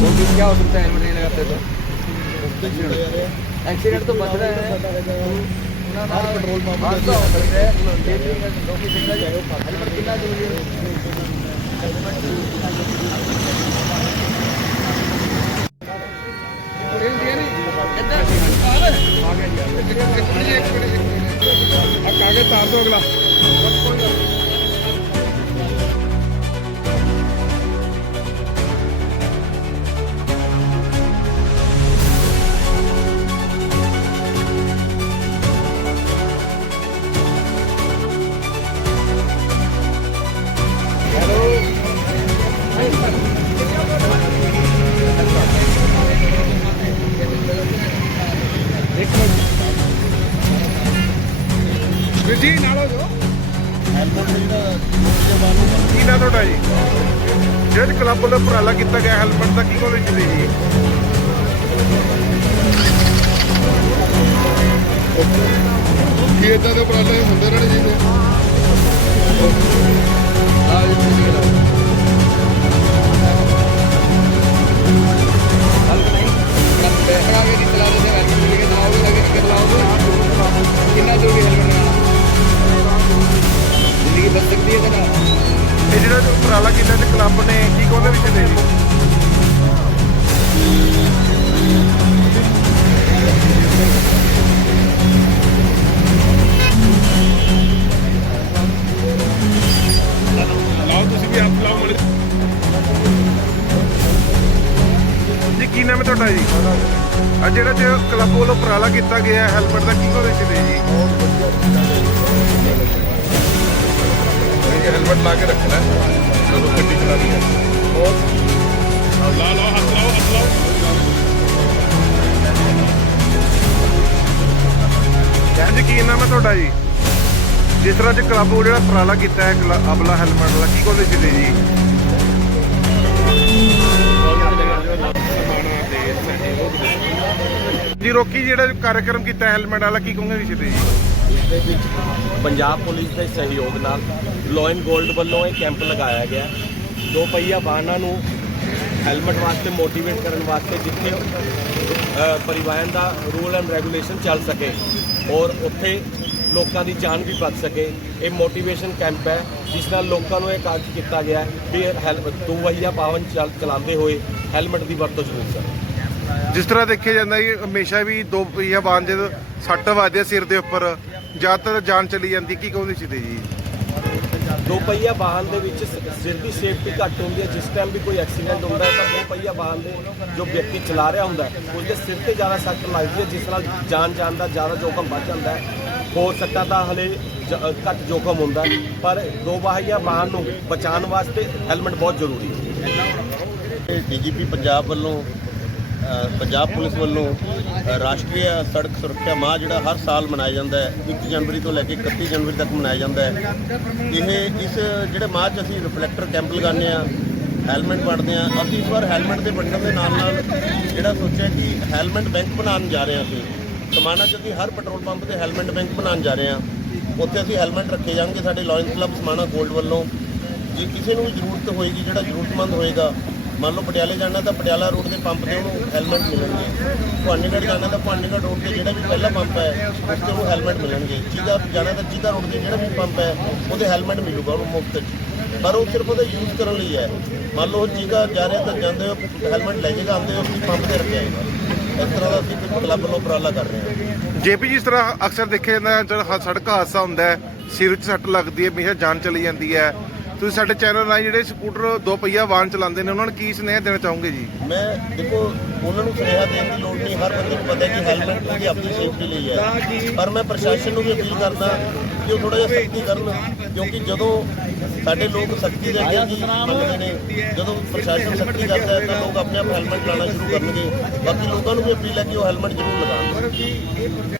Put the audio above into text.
वो भी क्या हो सकता है हेलमेट नहीं लगाते तो एक्सीडेंट तो बच रहे हैं पेट्रोल पंप हादसा हो सकता है ये भी लोग हेलमेट कितना जरूरी है ਕਾਗਜ਼ ਤਾਰ ਦੋ ਅਗਲਾ। ਵੀਰ ਜੀ, ਨਾਲ ਹੋ ਜਾਓ। ਹੈਲਮਟ ਜਿਹੜਾ ਕੀ ਨਾ ਤੁਹਾਡਾ ਜੀ? ਜਿਹੜੇ ਕਲੱਬ ਵੱਲੋਂ ਉਪਰਾਲਾ ਕੀਤਾ ਗਿਆ ਹੈਲਮਟ ਦਾ ਕੀ ਕੋਲ ਜੀ ਜੀ? ਕੀ ਇਦਾਂ ਦੇ ਉਪਰਾਲੇ ਹੁੰਦੇ ਰਹਿਣੇ ਜੀ ਨੇ ਆ ਜੀ ਜਿਹੜਾ ਉਪਰਾਲਾ ਕਲੱਬ ਨੇ, ਕੀ ਕੋਲ ਵਿੱਚ ਦੇ? ਲਾਓ ਤੁਸੀਂ ਵੀ ਹੱਥ ਲਾਓ ਮੜੇ ਜੀ, ਕੀ ਨਾਮ ਹੈ ਤੁਹਾਡਾ ਜੀ? ਆ ਜਿਹੜਾ ਜੇ ਕਲੱਬ ਵੱਲੋਂ ਉਪਰਾਲਾ ਕੀਤਾ ਗਿਆ ਹੈਲਮਟ ਦਾ ਕੀ ਕੋਲ ਵਿੱਚ ਦੇ ਜੀ? ਇਹ ਹੈਲਮਟ ਲਾ ਕੇ ਰੱਖਣਾ ਜਦੋਂ ਗੱਡੀ ਚਲਾਣੀ ਹੈ। ਲਾ ਲਾਓ, ਹੱਥ ਲਾਓ ਹੱਥ ਲਾਓ। ਜੀ, ਕੀ ਨਾਮ ਹੈ ਤੁਹਾਡਾ ਜੀ? ਜਿਸ ਤਰ੍ਹਾਂ ਜੇ ਕਲੱਬ ਉਹ ਜਿਹੜਾ ਉਪਰਾਲਾ ਕੀਤਾ ਹੈ ਅਬਲਾ ਹੈਲਮਟ ਦਾ ਕੀ ਕੋਲ ਵਿੱਚ ਜੀ? ਜੀ, ਰੋਕੀ ਜਿਹੜਾ ਕਾਰਜਕ੍ਰਮ ਕੀਤਾ ਹੈਲਮਟ ਵਾਲਾ, ਕੀ ਕਹੋਗੇ ਵਿੱਚ ਦੇ ਜੀ? ਦੇ ਵਿੱਚ ਪੰਜਾਬ ਪੁਲਿਸ ਦੇ ਸਹਿਯੋਗ ਨਾਲ ਲੋਇਨ ਗੋਲਡ ਵੱਲੋਂ ਇਹ ਕੈਂਪ ਲਗਾਇਆ ਗਿਆ। ਦੋ ਪਹੀਆ ਵਾਹਨਾਂ ਨੂੰ ਹੈਲਮਟ ਵਾਸਤੇ ਮੋਟੀਵੇਟ ਕਰਨ ਵਾਸਤੇ ਜਿੱਥੇ ਅ, ਪਰਿਵਾਹਨ ਦਾ ਰੂਲ ਐਂਡ ਰੈਗੂਲੇਸ਼ਨ ਚੱਲ ਸਕੇ ਔਰ ਉੱਥੇ ਲੋਕਾਂ ਦੀ ਜਾਨ ਵੀ ਬਚ ਸਕੇ। ਇਹ ਮੋਟੀਵੇਸ਼ਨ ਕੈਂਪ ਹੈ ਜਿਸ ਨਾਲ ਲੋਕਾਂ ਨੂੰ ਇਹ ਕਾਰਜ ਕੀਤਾ ਗਿਆ ਹੈ ਵੀ ਹੈਲ- ਦੋ ਵਹੀਆ ਵਾਹਨ ਚਲਾਉਂਦੇ ਹੋਏ ਹੈਲਮਟ ਦੀ ਵਰਤੋਂ ਜ਼ਰੂਰ ਕਰੋ ਜਿਸ ਤਰ੍ਹਾਂ ਦੇਖਿਆ ਜਾਂਦਾ ਹੈ ਹਮੇਸ਼ਾ ਵੀ ਦੋ ਪਹੀਆ ਵਾਹਨ ਦੇ ਸੱਟ ਵੱਜਦੇ ਸਿਰ ਦੇ ਉੱਪਰ ਜ਼ਿਆਦਾਤਰ ਜਾਨ ਚਲੀ ਜਾਂਦੀ ਕੀ ਕਹੋਗੇ ਵਿੱਚ ਦੇ ਜੀ? ਦੋ ਪਹੀਆ ਵਾਹਨ ਦੇ ਵਿੱਚ ਸ- ਸਿਰ ਦੀ ਸੇਫਟੀ ਘੱਟ ਹੁੰਦੀ ਹੈ ਜਿਸ ਟਾਈਮ ਵੀ ਕੋਈ ਐਕਸੀਡੈਂਟ ਹੁੰਦਾ ਹੈ ਤਾਂ ਦੋ ਪਹੀਆ ਵਾਹਨ ਦੇ ਜੋ ਵਿਅਕਤੀ ਚਲਾ ਰਿਹਾ ਹੁੰਦਾ ਹੈ ਉਸਦੇ ਸਿਰ ਤੇ ਜ਼ਿਆਦਾ ਸੱਟ ਲੱਗਦੀ ਹੈ ਜਿਸ ਨਾਲ ਜਾਨ ਜਾਣ ਦਾ ਜ਼ਿਆਦਾ ਜੋਖਮ ਵੱਧ ਜਾਂਦਾ ਹੈ। ਹੋਰ ਸੱਟਾਂ ਦਾ ਹਲੇ ਘੱਟ ਜੋਖਮ ਹੁੰਦਾ ਪਰ ਦੋ ਪਹੀਆ ਵਾਹਨ ਨੂੰ ਬਚਾਉਣ ਵਾਸਤੇ ਹੈਲਮਟ ਬਹੁਤ ਜ਼ਰੂਰੀ ਹੈ। ਡੀਜੀਪੀ ਪੰਜਾਬ ਵੱਲੋਂ ਪੰਜਾਬ ਪੁਲਿਸ ਵੱਲੋਂ ਰਾਸ਼ਟਰੀ ਸੜਕ ਸੁਰੱਖਿਆ ਮਾਹ ਜਿਹੜਾ ਹਰ ਸਾਲ ਮਨਾਇਆ ਜਾਂਦਾ ਹੈ 1 ਜਨਵਰੀ ਤੋਂ ਲੈ ਕੇ 31 ਜਨਵਰੀ ਤੱਕ ਮਨਾਇਆ ਜਾਂਦਾ ਹੈ। ਇਹ ਇਸ ਜਿਹੜੇ ਮਾਹ 'ਚ ਅਸੀਂ ਰਿਫਲੈਕਟਰ ਕੈਂਪ ਲਗਾਉਂਦੇ ਆ ਹੈਲਮਟ ਵੰਡਦੇ ਆ ਅਸੀਂ ਇਸ ਵਾਰ ਹੈਲਮਟ ਦੇ ਵੰਡਣ ਦੇ ਨਾਲ ਨਾਲ ਜਿਹੜਾ ਸੋਚਿਆ ਕਿ ਹੈਲਮਟ ਬੈਂਕ ਬਣਾਉਣ ਜਾ ਰਹੇ ਹਾਂ ਅਸੀਂ ਸਮਾਣਾ 'ਚ ਅਸੀਂ ਹਰ ਪੈਟਰੋਲ ਪੰਪ ਤੇ ਹੈਲਮਟ ਬੈਂਕ ਬਣਾਉਣ ਜਾ ਰਹੇ ਹਾਂ। ਉੱਥੇ ਅਸੀਂ ਹੈਲਮਟ ਰੱਖੇ ਜਾਣਗੇ ਸਾਡੇ ਲਾਇਨਸ ਕਲੱਬ ਸਮਾਣਾ ਗੋਲਡ ਵੱਲੋਂ। ਜੇ ਕਿਸੇ ਨੂੰ ਵੀ ਜ਼ਰੂਰਤ ਹੋਏਗੀ, ਜਿਹੜਾ ਜ਼ਰੂਰਤਮੰਦ ਹੋਏਗਾ ਮੰਨ ਲਓ ਪਟਿਆਲੇ ਜਾਣਾ ਤਾਂ ਪਟਿਆਲਾ ਰੋਡ ਦੇ ਪੰਪ ਤੇ ਉਹਨੂੰ ਹੈਲਮਟ ਮਿਲਣਗੇ। ਭਾਂਡੇਗੜ੍ਹ ਜਾਣਾ ਤਾਂ ਭਾਂਡੇਗੜ੍ਹ ਰੋਡ ਤੇ ਜਿਹੜਾ ਵੀ ਪਹਿਲਾ ਪੰਪ ਹੈ, ਉਸ ਤੇ ਉਹਨੂੰ ਹੈਲਮਟ ਮਿਲਣਗੇ। ਜਿਹਦਾ ਜਾਣਾ ਤਾਂ ਜਿਹਦਾ ਰੋਡ ਤੇ ਜਿਹੜਾ ਵੀ ਪੰਪ ਹੈ, ਉਹਦੇ ਹੈਲਮਟ ਮਿਲੂਗਾ ਉਹਨੂੰ ਮੁਫਤ ਪਰ ਉਹ ਸਿਰਫ ਉਹਦਾ ਯੂਜ਼ ਕਰਨ ਲਈ ਹੈ। ਮੰਨ ਲਓ ਜੀਗਾ ਜਾ ਰਿਹਾ ਤਾਂ ਜਾਂਦੇ ਹੋ ਹੈਲਮਟ ਲੈ ਕੇ ਆਉਂਦੇ ਹੋ ਪੰਪ ਤੇ ਰੱਖਿਆ ਜਾਏਗਾ ਇਸ ਤਰ੍ਹਾਂ ਦਾ ਅਸੀਂ ਕਲੱਬ ਵੱਲੋਂ ਉਪਰਾਲਾ ਕਰ ਰਹੇ ਹਾਂ। ਜੇਪੀ ਜਿਸ ਤਰ੍ਹਾਂ ਅਕਸਰ ਦੇਖਿਆ ਜਾਂਦਾ ਹੈ ਸੜਕ ਹਾਦਸਾ ਹੁੰਦਾ ਹੈ, ਸਿਰ 'ਚ ਸੱਟ ਲੱਗਦੀ ਹੈ ਹਮੇਸ਼ਾ ਜਾਨ ਚਲੀ ਜਾਂਦੀ ਹੈ। ਤੁਸੀਂ ਸਾਡੇ ਚੈਨਲ ਰਾਹੀਂ ਜਿਹੜੇ ਸਕੂਟਰ ਦੋ ਪਹੀਆ ਵਾਹਨ ਚਲਾਉਂਦੇ ਨੇ, ਉਹਨਾਂ ਨੂੰ ਕੀ ਸੁਨੇਹਾ ਦੇਣਾ ਚਾਹੋਗੇ ਜੀ? ਮੈਂ ਦੇਖੋ, ਉਹਨਾਂ ਨੂੰ ਸੁਨੇਹਾ ਦੇਣ ਦੀ ਲੋੜ ਨਹੀਂ, ਹਰ ਬੰਦੇ ਨੂੰ ਪਤਾ ਹੈ ਕਿ ਹੈਲਮਟ ਉਹਦੀ ਆਪਣੀ ਸੇਫਟੀ ਲਈ ਹੈ। ਪਰ ਮੈਂ ਪ੍ਰਸ਼ਾਸਨ ਨੂੰ ਵੀ ਅਪੀਲ ਕਰਦਾ ਕਿ ਉਹ ਥੋੜਾ ਜਿਹਾ ਸਖਤੀ ਕਰਨ, ਕਿਉਂਕਿ ਜਦੋਂ ਸਾਡੇ ਲੋਕ ਸਖਤੀ ਦੇ ਅੱਗੇ ਜੀ ਨੇ, ਜਦੋਂ ਪ੍ਰਸ਼ਾਸਨ ਸਖਤੀ ਕਰਦਾ ਹੈ, ਤਾਂ ਲੋਕ ਆਪਣੇ ਆਪ ਹੈਲਮਟ ਲਾਉਣਾ ਸ਼ੁਰੂ ਕਰਨਗੇ। ਬਾਕੀ ਲੋਕਾਂ ਨੂੰ ਵੀ ਅਪੀਲ ਹੈ ਕਿ ਉਹ ਹੈਲਮਟ ਜ਼ਰੂਰ ਲਗਾਉਣ।